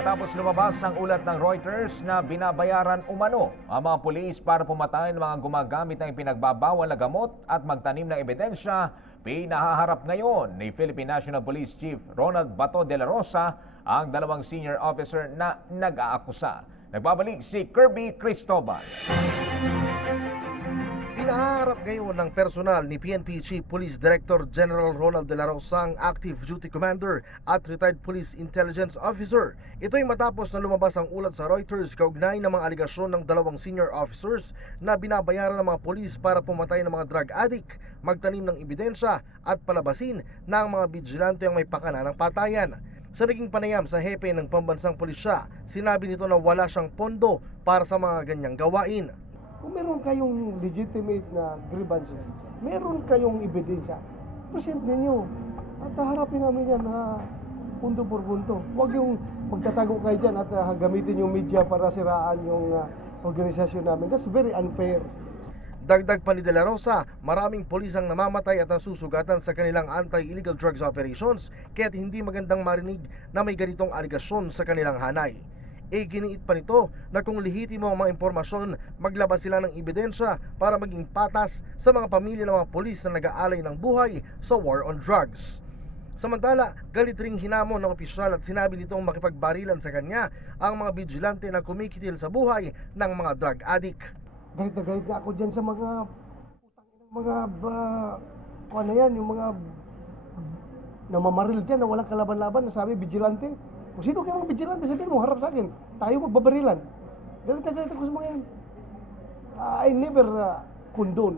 Matapos lumabas ang ulat ng Reuters na binabayaran umano ang mga pulis para pumatay ng mga gumagamit ng ipinagbabawal na gamot at magtanim ng ebidensya, pinahaharap ngayon ni Philippine National Police Chief Ronald Bato de la Rosa ang dalawang senior officer na nag-aakusa. Nagbabalik si Kirby Cristobal. Pinaharap ngayon ng personal ni PNP Chief Police Director General Ronald de la Rosa ang Active Duty Commander at Retired Police Intelligence Officer. Ito'y matapos na lumabas ang ulat sa Reuters kaugnay ng mga aligasyon ng dalawang senior officers na binabayaran ng mga pulis para pumatay ng mga drug addict, magtanim ng ebidensya at palabasin ng mga vigilante ang may pakana ng patayan. Sa naging panayam sa hepe ng pambansang pulisya, sinabi nito na wala siyang pondo para sa mga ganyang gawain. Kung meron kayong legitimate na grievances, meron kayong ebidensya, present ninyo. At harapin namin yan na punto por punto. Huwag yung magtatago kayo dyan at gamitin yung media para siraan yung organisasyon namin. That's very unfair. Dagdag pa ni De La Rosa, maraming pulis ang namamatay at nasusugatan sa kanilang anti-illegal drugs operations, kaya't hindi magandang marinig na may ganitong aligasyon sa kanilang hanay. Giniit pa nito na kung lehitimo ang mga impormasyon, maglabas sila ng ebidensya para maging patas sa mga pamilya ng mga pulis na nag-aalay ng buhay sa war on drugs. Samantala, galit ring hinamon ng opisyal at sinabi nitong makipagbarilan sa kanya ang mga vigilante na kumikitil sa buhay ng mga drug addict. Galit na ako dyan sa mga kung ano yan, yung mga namamaril dyan na walang kalaban-laban na sabi vigilante. Kung sino kayo mga vigilante, sabihin mo, harap sa akin. Tayo magbabarilan. Galit ako sa mga yan. I never condone.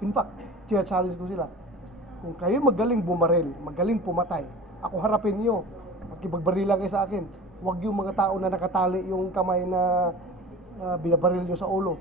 In fact, challenge ko sila. Kung kayo magaling bumaril, magaling pumatay, ako harapin niyo. Makipagbarilan kayo sa akin. Huwag yung mga tao na nakatali yung kamay na binabaril niyo sa ulo.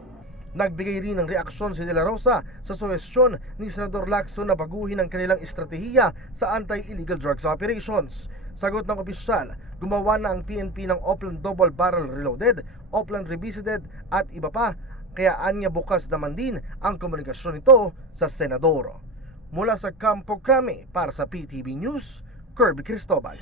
Nagbigay rin ng reaksyon si De La Rosa sa suhestyon ni Senador Lacson na baguhin ang kanilang estratehiya sa anti-illegal drugs operations. Sagot ng opisyal, gumawa na ang PNP ng Oplan Double Barrel Reloaded, Oplan Revisited at iba pa, kaya anya bukas naman din ang komunikasyon nito sa Senador. Mula sa Campo Crame para sa PTV News, Kirby Cristobal.